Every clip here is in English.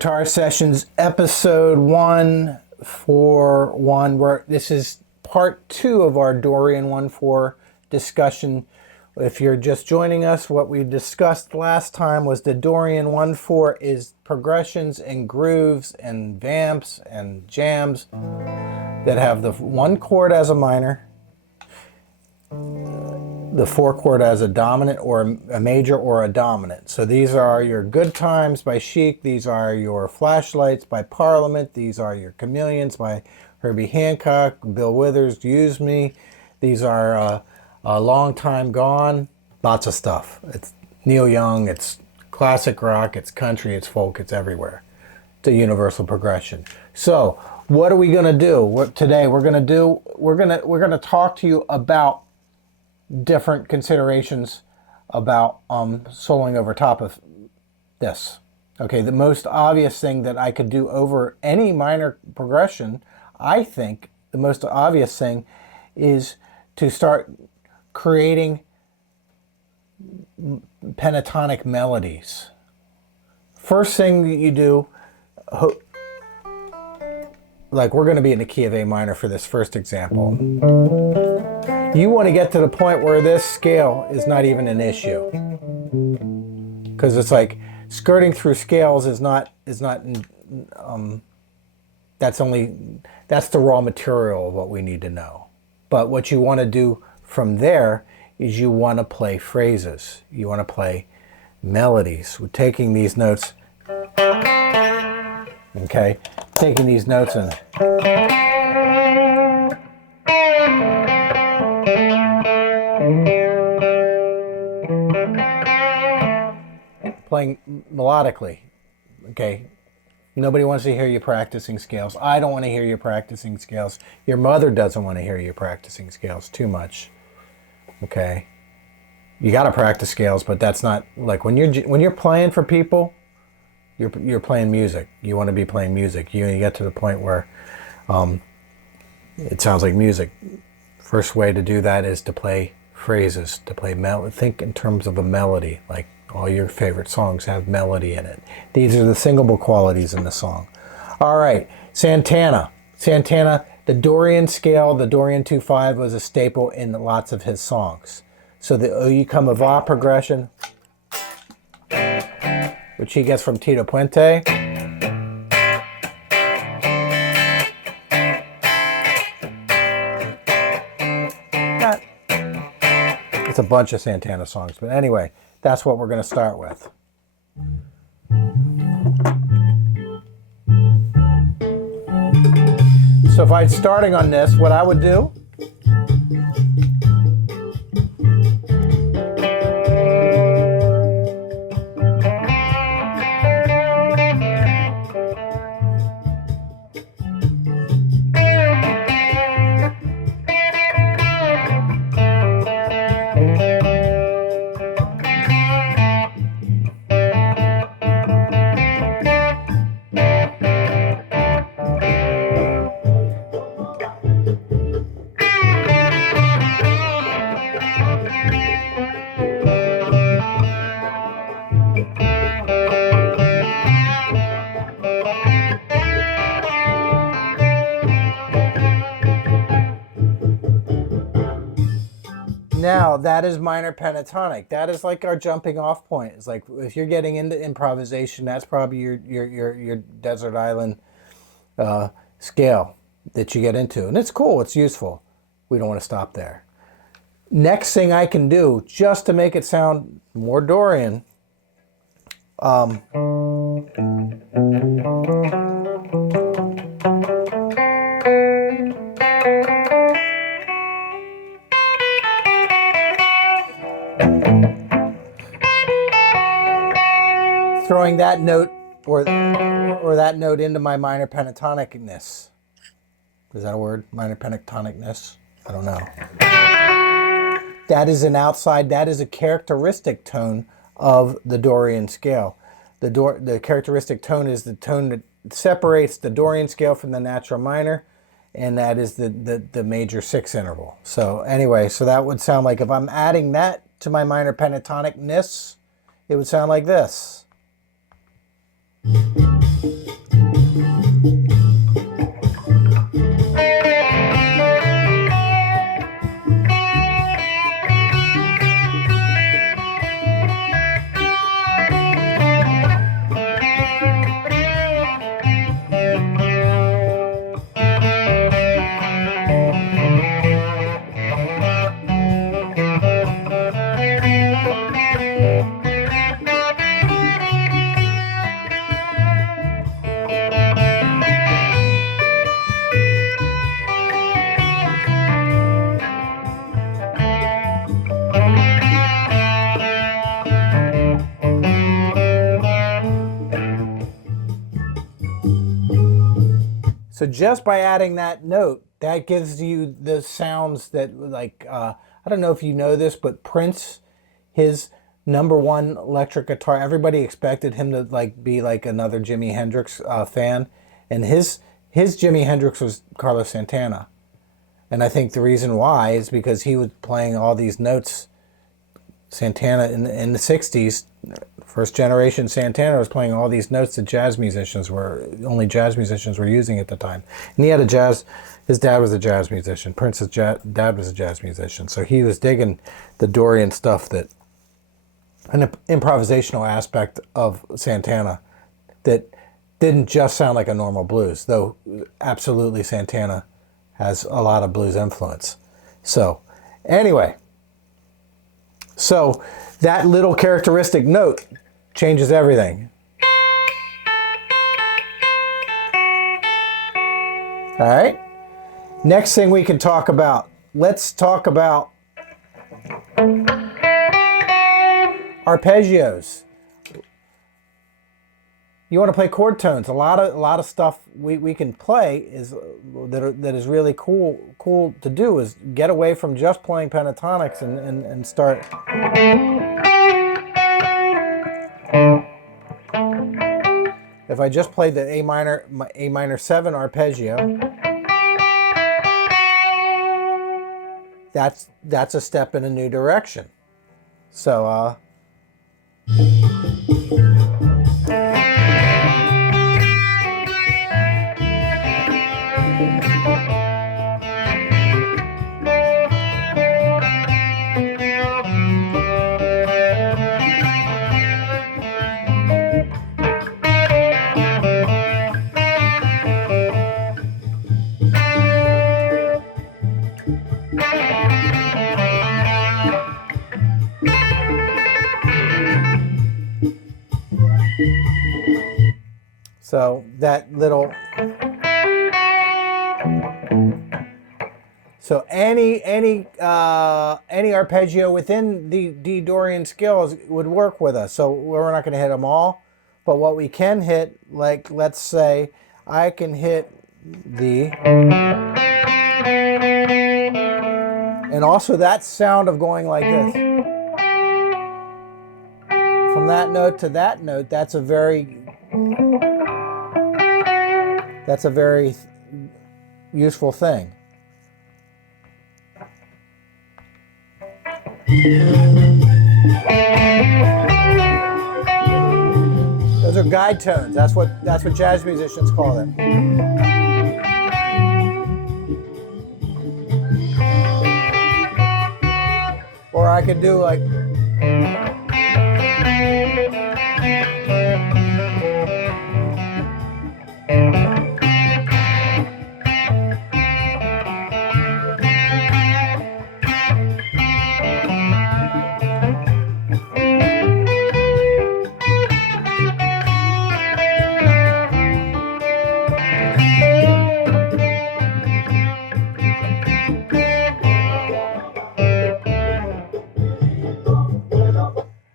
Guitar Sessions episode 141. This is part 2 of our Dorian I discussion. If you're just joining us, what we discussed last time was the Dorian I is progressions and grooves and vamps and jams that have the 1 chord as a minor, the 4 chord as a dominant or a major or a dominant. So these are your Good Times by Chic, these are your Flashlights by Parliament, these are your Chameleons by Herbie Hancock, Bill Withers, Use Me, these are A Long Time Gone, lots of stuff. It's Neil Young, it's classic rock, it's country, it's folk, it's everywhere. It's a universal progression. So what are we going to do? Today we're going to talk to you about different considerations about soloing over top of this. Okay, the most obvious thing that I could do over any minor progression, I think the most obvious thing is to start creating pentatonic melodies. First thing that you do, like we're going to be in the key of A minor for this first example. You want to get to the point where this scale is not even an issue, because it's like skirting through scales is not that's the raw material of what we need to know. But what you want to do from there is you want to play phrases. You want to play melodies. We're taking these notes, okay, taking these notes and playing melodically, okay? Nobody wants to hear you practicing scales. I don't want to hear you practicing scales. Your mother doesn't want to hear you practicing scales too much, okay? You got to practice scales, but that's not like when you're playing for people. You're playing music. You want to be playing music. You get to the point where it sounds like music. First way to do that is to play phrases, to play think in terms of a melody, like all your favorite songs have melody in it. These are the singable qualities in the song. All right, Santana, the Dorian scale, the Dorian 2/5 was a staple in lots of his songs. So the you come a va progression, which he gets from Tito Puente. It's a bunch of Santana songs, but anyway, that's what we're going to start with. So if I'm starting on this, what I would do, now that is minor pentatonic. That is like our jumping off point. It's like if you're getting into improvisation, that's probably your desert island scale that you get into. And it's cool, it's useful. We don't want to stop there. Next thing I can do, just to make it sound more Dorian, throwing that note or that note into my minor pentatonicness. Is that a word? Minor pentatonicness? I don't know. That is that is a characteristic tone of the Dorian scale. The characteristic tone is the tone that separates the Dorian scale from the natural minor, and that is the major 6 interval. So anyway, so that would sound like if I'm adding that to my minor pentatonicness, it would sound like this. So just by adding that note, that gives you the sounds that, like, I don't know if you know this, but Prince, his #1 electric guitar, everybody expected him to like be like another Jimi Hendrix fan, and his Jimi Hendrix was Carlos Santana, and I think the reason why is because he was playing all these notes. Santana in the 60s, first generation Santana was playing all these notes that only jazz musicians were using at the time. And he had his dad was a jazz musician. Prince's dad was a jazz musician. So he was digging the Dorian stuff, that an improvisational aspect of Santana that didn't just sound like a normal blues, though absolutely Santana has a lot of blues influence. So anyway, so that little characteristic note changes everything. All right. Next thing we can talk about. Let's talk about arpeggios. You want to play chord tones. A lot of stuff we can play that is really cool to do is get away from just playing pentatonics and start. If I just played the A minor 7 arpeggio, that's a step in a new direction. So So that little, so any arpeggio within the D Dorian scales would work with us. So we're not going to hit them all, but what we can hit, like let's say I can hit the, and also that sound of going like this, from that note to that note, that's a very useful thing. Those are guide tones. That's what jazz musicians call them. Or I could do like,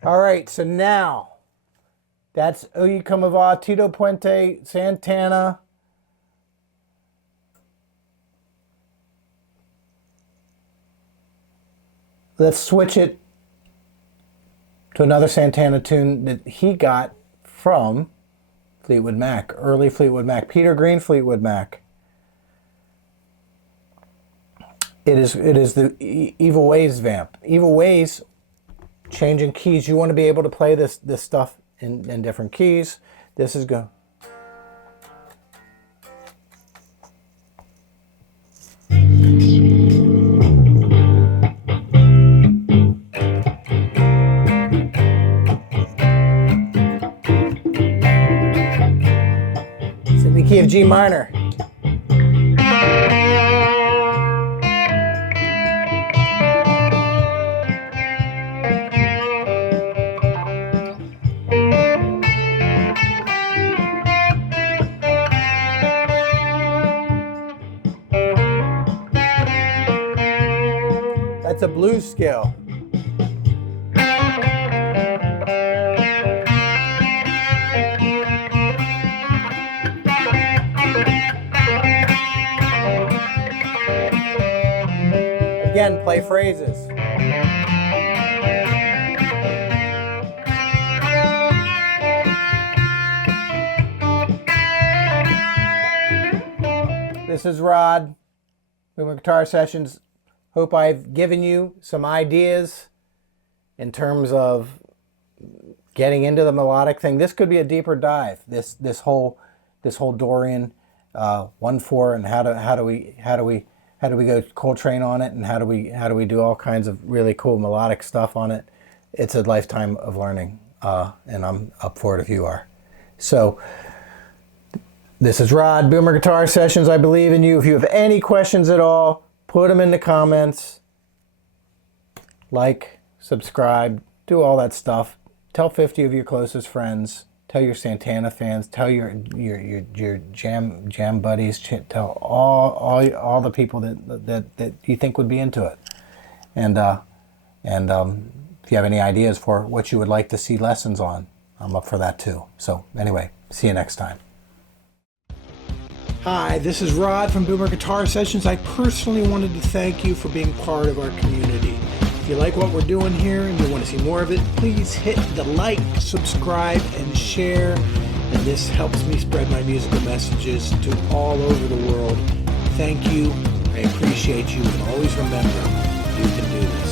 all right, so now that's Oye Como Va, Tito Puente, Santana. Let's switch it to another Santana tune that he got from Fleetwood Mac, early Fleetwood Mac, Peter Green Fleetwood Mac. It is the Evil Ways Vamp. Evil Ways, changing keys. You want to be able to play this stuff in different keys. This is good. It's in the key of G minor. That's a blues scale. Again, play phrases. This is Rod, Boomer Guitar Sessions. Hope I've given you some ideas in terms of getting into the melodic thing. This could be a deeper dive. This whole Dorian 1-4 and how do we go Coltrane on it, and how do we do all kinds of really cool melodic stuff on it. It's a lifetime of learning, and I'm up for it if you are. So this is Rod, Boomer Guitar Sessions. I believe in you. If you have any questions at all, put them in the comments. Like, subscribe, do all that stuff. Tell 50 of your closest friends. Tell your Santana fans. Tell your jam buddies. Tell all the people that you think would be into it. And if you have any ideas for what you would like to see lessons on, I'm up for that too. So anyway, see you next time. Hi, this is Rod from Boomer Guitar Sessions. I personally wanted to thank you for being part of our community. If you like what we're doing here and you want to see more of it, please hit the like, subscribe, and share. And this helps me spread my musical messages to all over the world. Thank you. I appreciate you. And always remember, you can do this.